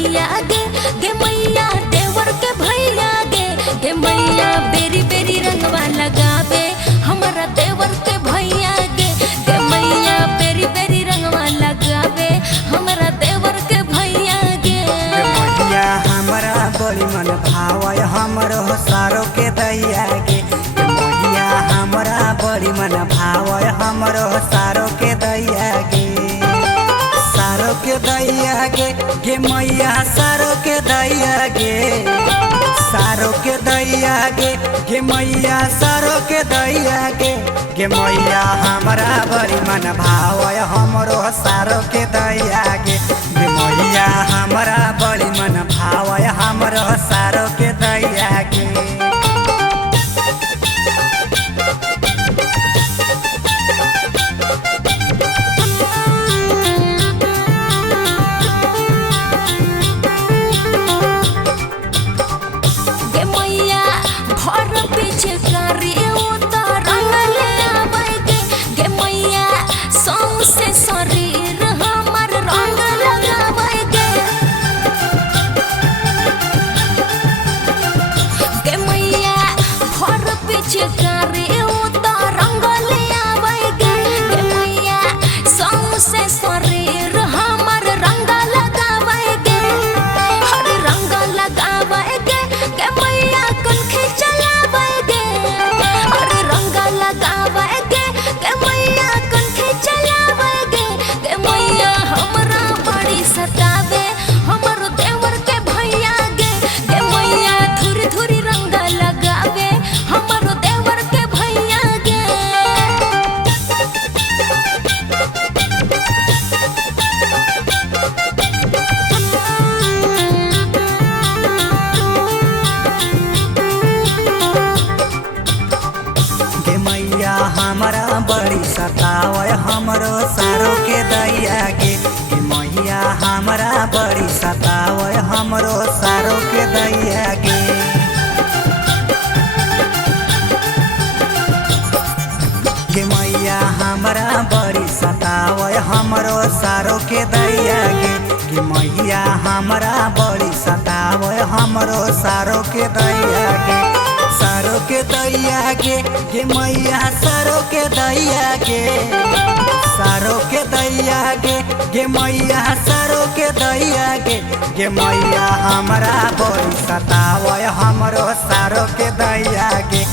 मैया गे मैया देवर के भैया गे मैया बेरी बेरी रंगवा लगावे हमारा देवर के भैया गे मैया बेरी बेरी रंगवा लगावे हमारा देवर के भैया गे मैया हमारा बड़ी मन भावय हमरो सारो के दैया गे मैया हमारा बड़ी मन भावय हमरो सारो के दैया गे सारो के दैया गे मैया सारो के दैया गे सारो के दैया गे मैया सारो के दैया गे मैया हमारा बड़ी मन भावय हमरो सारो के दैया गे मैया हमारा बड़ी मन भावय हमरो सारो के दैया गे हमारा बड़ी सतावय हमरो सारो के दैया गे मैया हमारा बड़ी सतावय हमरो सारो के दैया गे मैया हमारा बड़ी सतावय हमरो सारो के दैया गे मैया हमारा बड़ी सतावय हमरो सारो के दैया गे सारो के दैया गे मैया सारो के दैया गे सारो के दैया गे मैया सारो के दैया गे मैया हमारा बड़ी सतावय हमरो सारो के दैया गे